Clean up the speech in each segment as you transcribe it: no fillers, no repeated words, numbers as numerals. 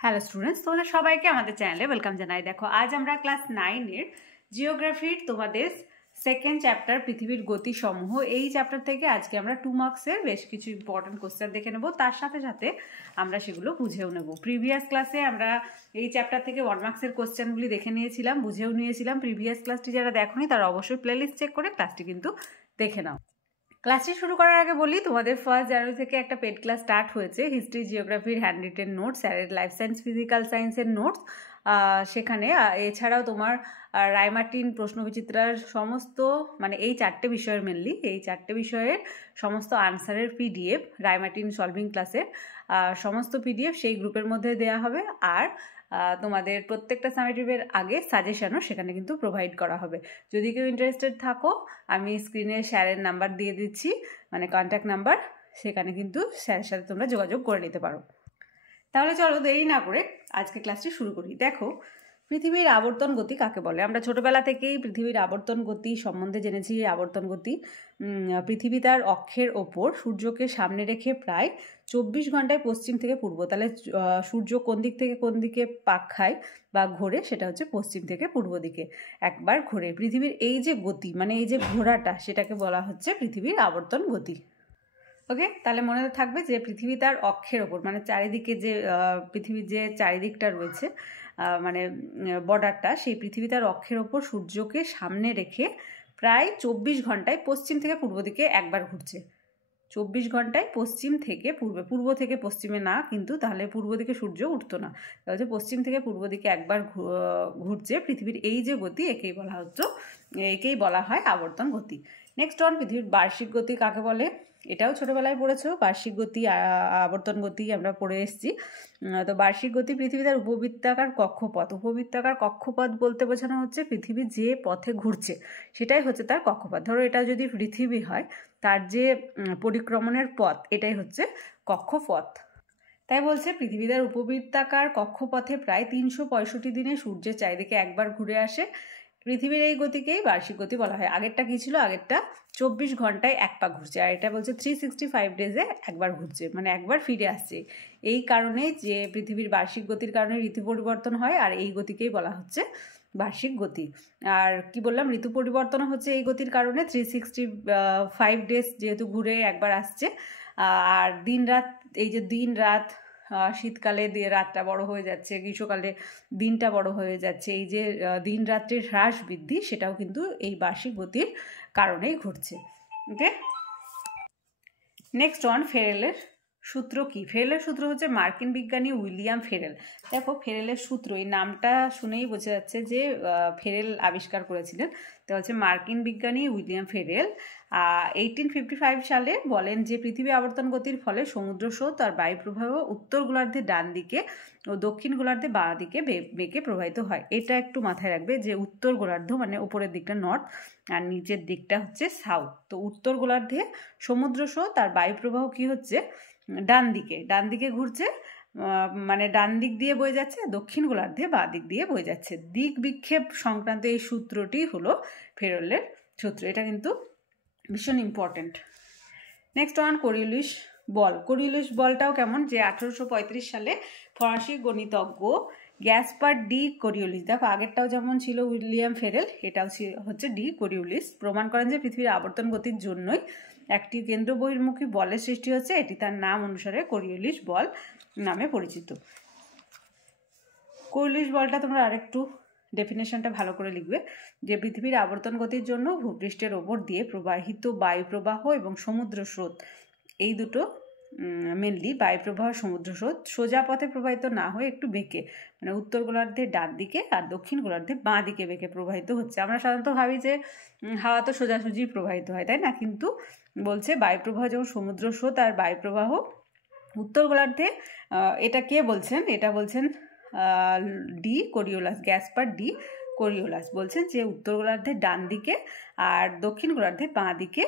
Hello students, তোমাদের সবাইকে আমাদের চ্যানেলে ওয়েলকাম জানাই। দেখো, আজ আমরা ক্লাস 9-এর জিওগ্রাফির তোমাদের সেকেন্ড চ্যাপ্টার পৃথিবীর গতিসমূহ, এই চ্যাপ্টার থেকে আজকে আমরা 2 মার্কসের বেশ কিছু ইম্পর্টেন্ট কোশ্চেন দেখে নেব, তার সাথে সাথে আমরা সেগুলো বুঝেও নেব। প্রিভিয়াস ক্লাসে আমরা এই চ্যাপ্টার থেকে 1 মার্কসের কোশ্চেনগুলি দেখে নিয়েছিলাম, বুঝেও নিয়েছিলাম। প্রিভিয়াস ক্লাসটি যারা দেখোনি তারা অবশ্যই প্লেলিস্ট চেক করে ক্লাসটি কিন্তু দেখে নাও। ক্লাসটি শুরু করার আগে বলি, তোমাদের 1 জানুয়ারি থেকে একটা পেড ক্লাস স্টার্ট হয়েছে, হিস্ট্রি জিওগ্রাফির হ্যান্ড রিটেন নোটস, স্যারের লাইফ সায়েন্স ফিজিক্যাল সায়েন্সের নোটস। সেখানে এছাড়াও তোমার রায়মার্টিন প্রশ্নবিচিত্রার সমস্ত, মানে এই 4টে বিষয়ের মেনলি, এই 4টে বিষয়ের সমস্ত আনসারের পিডিএফ, রায়মার্টিন সলভিং ক্লাসের সমস্ত পিডিএফ সেই গ্রুপের মধ্যে দেওয়া হবে। আর তোমাদের প্রত্যেকটা সামেটিভের আগে সাজেশনও সেখানে কিন্তু প্রোভাইড করা হবে। যদি কেউ ইন্টারেস্টেড থাকো, আমি স্ক্রিনে স্যারের নাম্বার দিয়ে দিচ্ছি, মানে কন্ট্যাক্ট নাম্বার, সেখানে কিন্তু স্যারের সাথে তোমরা যোগাযোগ করে নিতে পারো। তাহলে চলো দেরি না করে আজকে ক্লাসটি শুরু করি। দেখো, পৃথিবীর আবর্তন গতি কাকে বলে? আমরা ছোটবেলা থেকেই পৃথিবীর আবর্তন গতি সম্বন্ধে জেনেছি। আবর্তন গতি, পৃথিবী তার অক্ষের ওপর সূর্যকে সামনে রেখে প্রায় 24 ঘন্টায় পশ্চিম থেকে পূর্ব, তাহলে সূর্য কোন দিক থেকে কোন দিকে পাক খায় বা ঘোরে, সেটা হচ্ছে পশ্চিম থেকে পূর্ব দিকে একবার ঘোরে। পৃথিবীর এই যে গতি, মানে এই যে ঘোরাটা, সেটাকে বলা হচ্ছে পৃথিবীর আবর্তন গতি। ওকে, তাহলে মনে থাকবে যে পৃথিবী তার অক্ষের ওপর, মানে চারিদিকে যে পৃথিবীর যে চারিদিকটা রয়েছে, মানে বর্ডারটা, সেই পৃথিবী তার অক্ষের ওপর সূর্যকে সামনে রেখে প্রায় 24 ঘন্টায় পশ্চিম থেকে পূর্ব দিকে একবার ঘুরছে। 24 ঘন্টায় পশ্চিম থেকে পূর্বে, পূর্ব থেকে পশ্চিমে না, কিন্তু তাহলে পূর্ব দিকে সূর্য উঠতো না। তাহলে পশ্চিম থেকে পূর্ব দিকে একবার ঘুরছে পৃথিবীর এই যে গতি, একেই বলা হয় আবর্তন গতি। নেক্সট অন, পৃথিবীর বার্ষিক গতি কাকে বলে? এটাও ছোটোবেলায় পড়েছো, বার্ষিক গতি, আবর্তন গতি আমরা পড়ে এসেছি। তো বার্ষিক গতি, পৃথিবী তার উপবৃত্তাকার কক্ষপথ, উপবৃত্তাকার কক্ষপথ বলতে বোঝানো হচ্ছে পৃথিবী যে পথে ঘুরছে সেটাই হচ্ছে তার কক্ষপথ। ধরো এটা যদি পৃথিবী হয়, তার যে পরিক্রমণের পথ, এটাই হচ্ছে কক্ষপথ। তাই বলছে পৃথিবী তার উপবৃত্তাকার কক্ষপথে প্রায় 365 দিনে সূর্যের চারিদিকে একবার ঘুরে আসে। পৃথিবীর এই গতিকেই বার্ষিক গতি বলা হয়। আগেরটা কী ছিল? আগেরটা 24 ঘন্টায় এক পা ঘুরছে, আর এটা বলছে 365 ডেজে একবার ঘুরছে, মানে একবার ফিরে আসছে। এই কারণে যে পৃথিবীর বার্ষিক গতির কারণে ঋতু পরিবর্তন হয়, আর এই গতিকেই বলা হচ্ছে বার্ষিক গতি। আর কি বললাম, ঋতু পরিবর্তন হচ্ছে এই গতির কারণে। 365 ডেজ যেহেতু ঘুরে একবার আসছে। আর দিন রাত, এই যে দিন রাত, শীতকালে রাতটা বড় হয়ে যাচ্ছে, গ্রীষ্মকালে দিনটা বড় হয়ে যাচ্ছে, এই যে দিন রাত্রির হ্রাস বৃদ্ধি, সেটাও কিন্তু এই বার্ষিক গতির কারণেই ঘটছে। ওকে, নেক্সট ওয়ান, ফেরেলের সূত্র কি? ফেরেলের সূত্র হচ্ছে মার্কিন বিজ্ঞানী উইলিয়াম ফেরেল। দেখো, ফেরেলের সূত্র, এই নামটা শুনেই বোঝা যাচ্ছে যে ফেরেল আবিষ্কার করেছিলেন। তো হচ্ছে মার্কিন বিজ্ঞানী উইলিয়াম ফেরেল 1855 সালে বলেন যে পৃথিবী আবর্তন গতির ফলে সমুদ্র স্রোত আর বায়ুপ্রবাহ উত্তর গোলার্ধে ডান দিকে ও দক্ষিণ গোলার্ধে বাঁ দিকে বেঁকে প্রবাহিত হয়। এটা একটু মাথায় রাখবে যে উত্তর গোলার্ধ মানে উপরের দিকটা নর্থ আর নিচের দিকটা হচ্ছে সাউথ। তো উত্তর গোলার্ধে সমুদ্র স্রোত আর বায়ুপ্রবাহ কি হচ্ছে? ডান দিকে ঘুরছে, মানে ডান দিক দিয়ে বয়ে যাচ্ছে, দক্ষিণ গোলার্ধে বাঁ দিক দিয়ে বয়ে যাচ্ছে। দিক বিক্ষেপ সংক্রান্ত এই সূত্রটি হলো ফেরেলের সূত্র। এটা কিন্তু ভীষণ ইম্পর্টেন্ট। নেক্সট ওয়ান, কোরিওলিস বল। কোরিওলিস বলটাও কেমন, যে 1835 সালে ফরাসি গণিতজ্ঞ গ্যাসপার ডি কোরিওলিস, দেখো আগেরটাও যেমন ছিল উইলিয়াম ফেরেল, এটাও হচ্ছে ডি কোরিওলিস, প্রমাণ করেন যে পৃথিবীর আবর্তন গতির জন্যই একটি কেন্দ্র বহির্মুখী বলের সৃষ্টি হচ্ছে। এটি তার নাম অনুসারে কোরিওলিস বল নামে পরিচিত। কোরিওলিস বলটা তোমরা আরেকটু ডেফিনেশনটা ভালো করে লিখবে, যে পৃথিবীর আবর্তন গতির জন্য ভূপৃষ্ঠের ওপর দিয়ে প্রবাহিত বায়ুপ্রবাহ এবং সমুদ্র স্রোত, এই দুটো মেনলি বায়ুপ্রবাহ, সমুদ্র স্রোত সোজা পথে প্রবাহিত না হয়ে একটু বেঁকে, মানে উত্তর গোলার্ধে ডান দিকে আর দক্ষিণ গোলার্ধে বাঁ দিকে বেঁকে প্রবাহিত হচ্ছে। আমরা সাধারণত ভাবি যে হাওয়া তো সোজাসুজি প্রবাহিত হয়, তাই না? কিন্তু বলছে বায়ুপ্রবাহ যেমন সমুদ্র স্রোত আর বায়ুপ্রবাহ উত্তর গোলার্ধে, এটা কে বলছেন? এটা বলছেন ডি কোরিওলাস, গ্যাসপার ডি কোরিওলাস বলছেন যে উত্তর গোলার্ধে ডান দিকে আর দক্ষিণ গোলার্ধে বাঁ দিকে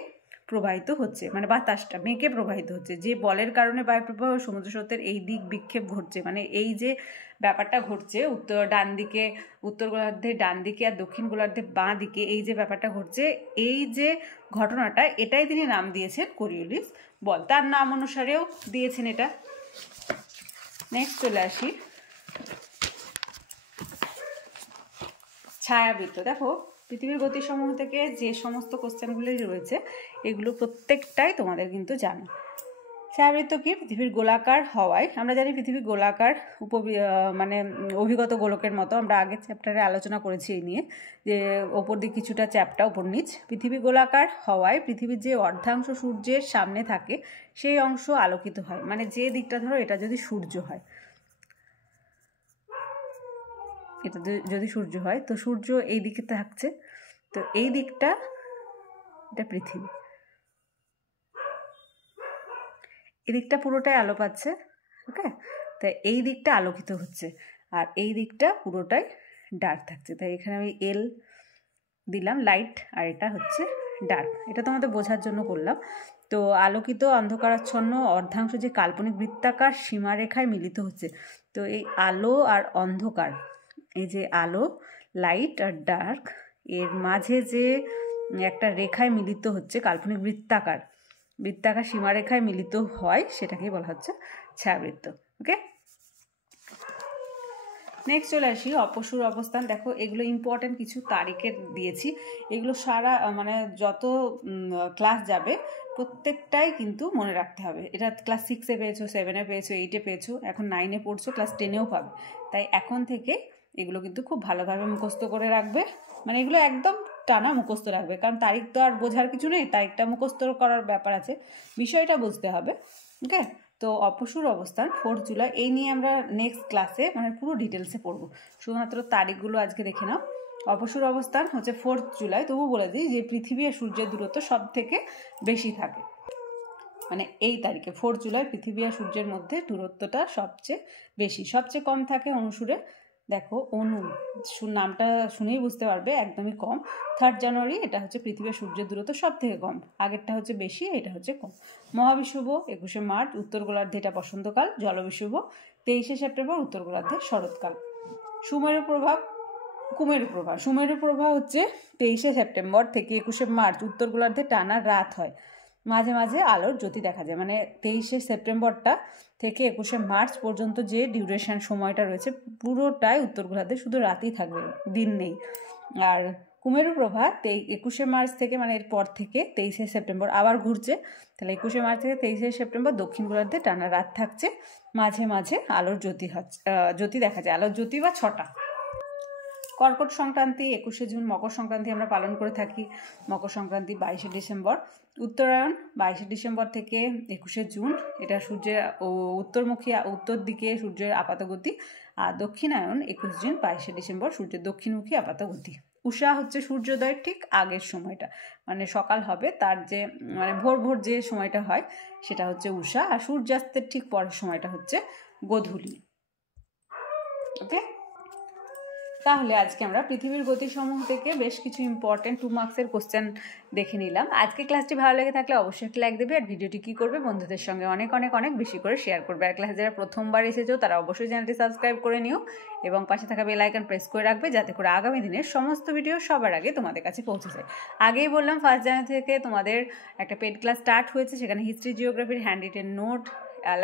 প্রবাহিত হচ্ছে, মানে বাতাসটা বেঁকে প্রবাহিত হচ্ছে। যে বলের কারণে বায়ুপ্রবাহ সমুদ্র স্রোতের এই দিক বিক্ষেপ ঘটছে, মানে এই যে ব্যাপারটা ঘটছে উত্তর গোলার্ধে ডান দিকে আর দক্ষিণ গোলার্ধে বাঁ দিকে, এই যে ব্যাপারটা ঘটছে, এই যে ঘটনাটা, এটাই তিনি নাম দিয়েছেন কোরিওলিস বল, তার নাম অনুসারেও দিয়েছেন এটা। নেক্সট চলে আসি, ছায়াবৃত্ত। দেখো পৃথিবীর গতিসমূহ থেকে যে সমস্ত কোশ্চেনগুলি রয়েছে এগুলো প্রত্যেকটাই তোমাদের কিন্তু জানো। ছায়াবৃত্ত কি? পৃথিবীর গোলাকার হওয়ায়, আমরা জানি পৃথিবী গোলাকার মানে অভিগত গোলকের মতো, আমরা আগের চ্যাপ্টারে আলোচনা করেছি এই নিয়ে, যে ওপর দিক কিছুটা চ্যাপ্টা ওপর নিচ। পৃথিবী গোলাকার হওয়ায় পৃথিবীর যে অর্ধাংশ সূর্যের সামনে থাকে সেই অংশ আলোকিত হয়। মানে যে দিকটা, ধরো এটা যদি সূর্য হয়, এটা যদি সূর্য হয় তো সূর্য এই দিকে থাকছে, তো এই দিকটা এটা পৃথিবী, এই দিকটা পুরোটাই আলো পাচ্ছে। ওকে, তাই এই দিকটা আলোকিত হচ্ছে আর এই দিকটা পুরোটাই ডার্ক থাকছে। তাই এখানে আমি এল দিলাম লাইট আর এটা হচ্ছে ডার্ক। এটা তোমাদের বোঝার জন্য করলাম। তো আলোকিত অন্ধকারাচ্ছন্ন অর্ধাংশ যে কাল্পনিক বৃত্তাকার সীমারেখায় মিলিত হচ্ছে, তো এই আলো আর অন্ধকার, এই যে আলো লাইট আর ডার্ক, এর মাঝে যে একটা রেখায় মিলিত হচ্ছে, কাল্পনিক বৃত্তাকার সীমারেখায় মিলিত হয়, সেটাকেই বলা হচ্ছে ছায়াবৃত্ত। ওকে, নেক্সট চলে আসি অপসূর অবস্থান। দেখো এগুলো ইম্পর্টেন্ট কিছু তারিখের দিয়েছি, এগুলো সারা মানে যত ক্লাস যাবে প্রত্যেকটাই কিন্তু মনে রাখতে হবে। এটা ক্লাস 6-এ পেয়েছো, 7-এ পেয়েছো, 8-এ পেয়েছো, এখন 9-এ পড়ছো, ক্লাস 10-এও পাবে। তাই এখন থেকে এগুলো কিন্তু খুব ভালোভাবে মুখস্থ করে রাখবে, মানে এগুলো একদম টানা মুখস্থ রাখবে, কারণ তারিখ তো আর বোঝার কিছু নেই, তারিখটা মুখস্থ করার ব্যাপার আছে, বিষয়টা বুঝতে হবে। ওকে, তো অপসূর অবস্থান 4 জুলাই, এই নিয়ে আমরা নেক্সট ক্লাসে মানে পুরো ডিটেলসে পড়বো। শুধুমাত্র তারিখগুলো আজকে দেখে নাও। অপসূর অবস্থান হচ্ছে 4 জুলাই। তবু বলে দিই যে পৃথিবী আর সূর্যের দূরত্ব সব থেকে বেশি থাকে, মানে এই তারিখে 4 জুলাই পৃথিবী আর সূর্যের মধ্যে দূরত্বটা সবচেয়ে বেশি। সবচেয়ে কম থাকে অনুসুরে। দেখো অনু নামটা শুনেই বুঝতে পারবে, একদমই কম। 3 জানুয়ারি এটা হচ্ছে পৃথিবী আর সূর্যের দূরত্ব সব থেকে কম, আগেরটা হচ্ছে বেশি, এটা হচ্ছে কম। মহাবিষুব 21শে মার্চ, উত্তর গোলার্ধে এটা বসন্তকাল। জলবিষুব 23শে সেপ্টেম্বর, উত্তর গোলার্ধে শরৎকাল। সুমেরু প্রভা হচ্ছে 23শে সেপ্টেম্বর থেকে 21শে মার্চ, উত্তর গোলার্ধে টানা রাত হয়, মাঝে মাঝে আলোর জ্যোতি দেখা যায়। মানে 23শে সেপ্টেম্বরটা থেকে 21শে মার্চ পর্যন্ত যে ডিউরেশন সময়টা রয়েছে পুরোটাই উত্তর গোলার্ধে শুধু রাতই থাকবে, দিন নেই। আর কুমেরু প্রভা 21শে মার্চ থেকে, মানে এরপর থেকে 23শে সেপ্টেম্বর আবার ঘুরছে, তাহলে 21শে মার্চ থেকে 23শে সেপ্টেম্বর দক্ষিণ গোলার্ধে টানা রাত থাকছে, মাঝে মাঝে আলোর জ্যোতি দেখা যায়, আলোর জ্যোতি বা ছটা। কর্কট সংক্রান্তি 21শে জুন। মকর সংক্রান্তি আমরা পালন করে থাকি, মকর সংক্রান্তি 22শে ডিসেম্বর। উত্তরায়ণ 22শে ডিসেম্বর থেকে 21শে জুন, এটা সূর্যের উত্তরমুখী, উত্তর দিকে সূর্যের আপাতগতি। আর দক্ষিণায়ন 21 জুন 22শে ডিসেম্বর, সূর্যের দক্ষিণমুখী আপাতগতি। উষা হচ্ছে সূর্যোদয়ের ঠিক আগের সময়টা, মানে সকাল হবে তার যে মানে ভোর যে সময়টা হয় সেটা হচ্ছে উষা, আর সূর্যাস্তের ঠিক পরের সময়টা হচ্ছে গোধূলি। ওকে, তাহলে আজকে আমরা পৃথিবীর গতিসমূহ থেকে বেশ কিছু ইম্পর্টেন্ট 2 মার্কসের কোশ্চেন দেখে নিলাম। আজকে ক্লাসটি ভালো লেগে থাকলে অবশ্যই একটা লাইক দেবে, আর ভিডিওটি কী করবে, বন্ধুদের সঙ্গে অনেক অনেক অনেক বেশি করে শেয়ার করবে। আর ক্লাসে যারা প্রথমবার এসেছো তারা অবশ্যই চ্যানেলটি সাবস্ক্রাইব করে নিও এবং পাশে থাকা বেল আইকন প্রেস করে রাখবে, যাতে করে আগামী দিনের সমস্ত ভিডিও সবার আগে তোমাদের কাছে পৌঁছে যায়। আগেই বললাম 1 জানুয়ারি থেকে তোমাদের একটা পেড ক্লাস স্টার্ট হয়েছে, সেখানে হিস্ট্রি জিওগ্রাফির hand written note,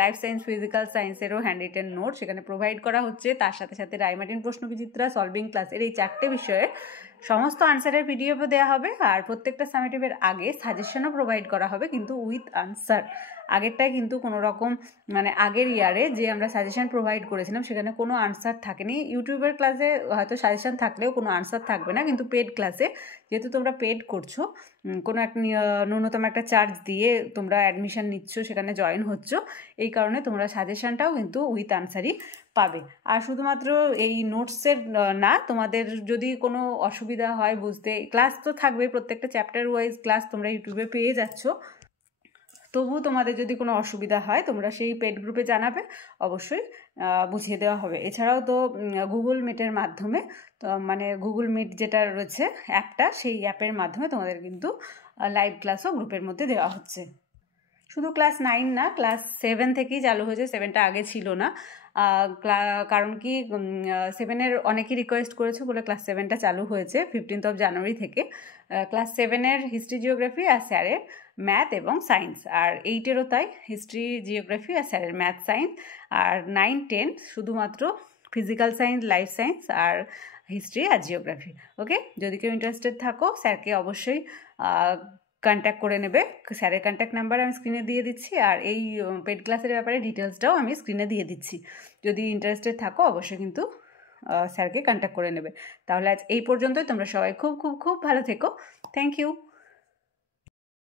life science physical সায়েন্সেরও হ্যান্ড রিটেন নোট সেখানে প্রোভাইড করা হচ্ছে। তার সাথে সাথে রাইমার্টিন প্রশ্নবিচিত্রা, সলভিং ক্লাসের এই 4টে বিষয়ে সমস্ত আনসারের পিডিএফও দেওয়া হবে, আর প্রত্যেকটা সামেটিভের আগে সাজেশনও প্রোভাইড করা হবে, কিন্তু উইথ আনসার। আগেরটায় কিন্তু কোনো রকম মানে আগের ইয়ারে যে আমরা সাজেশন প্রোভাইড করেছিলাম সেখানে কোনো আনসার থাকেনি। ইউটিউবের ক্লাসে হয়তো সাজেশন থাকলেও কোনো আনসার থাকবে না, কিন্তু পেড ক্লাসে যেহেতু তোমরা পেড করছো, কোনো এক ন্যূনতম একটা চার্জ দিয়ে তোমরা অ্যাডমিশন নিচ্ছ, সেখানে জয়েন হচ্ছ, এই কারণে তোমরা সাজেশনটাও কিন্তু উইথ আনসারই পাবে। আর শুধুমাত্র এই নোটসের না, তোমাদের যদি কোনো অসুবিধা হয় বুঝতে, ক্লাস তো থাকবে, প্রত্যেকটা চ্যাপ্টার ওয়াইজ ক্লাস তোমরা ইউটিউবে পেয়ে যাচ্ছ, তবু তোমাদের যদি কোনো অসুবিধা হয় তোমরা সেই পেড গ্রুপে জানাবে, অবশ্যই বুঝিয়ে দেওয়া হবে। এছাড়াও তো গুগল মিটের মাধ্যমে, মানে গুগল মিট যেটা রয়েছে অ্যাপটা, সেই অ্যাপের মাধ্যমে তোমাদের কিন্তু লাইভ ক্লাসও গ্রুপের মধ্যে দেওয়া হচ্ছে। শুধু ক্লাস 9 না, ক্লাস 7 থেকেই চালু হয়েছে, 7টা আগে ছিল না, কারণ কি 7-এর অনেকেই রিকোয়েস্ট করেছে বলে ক্লাস 7টা চালু হয়েছে 15 জানুয়ারি থেকে। ক্লাস 7-এর হিস্ট্রি জিওগ্রাফি আর স্যারের ম্যাথ এবং সায়েন্স, আর 8-এরও তাই, হিস্ট্রি জিওগ্রাফি আর স্যারের ম্যাথ সায়েন্স, আর 9-10 শুধুমাত্র ফিজিক্যাল সায়েন্স, লাইফ সায়েন্স আর হিস্ট্রি আর জিওগ্রাফি। ওকে, যদি কেউ ইন্টারেস্টেড থাকো স্যারকে অবশ্যই কন্ট্যাক্ট করে নেবে। স্যারের কন্ট্যাক্ট নাম্বার আমি স্ক্রিনে দিয়ে দিচ্ছি, আর এই পেড ক্লাসের ব্যাপারে ডিটেলসটাও আমি স্ক্রিনে দিয়ে দিচ্ছি। যদি ইন্টারেস্টেড থাকো অবশ্যই কিন্তু স্যারকে কন্ট্যাক্ট করে নেবে। তাহলে আজ এই পর্যন্তই। তোমরা সবাই খুব খুব খুব ভালো থেকো। Thank you.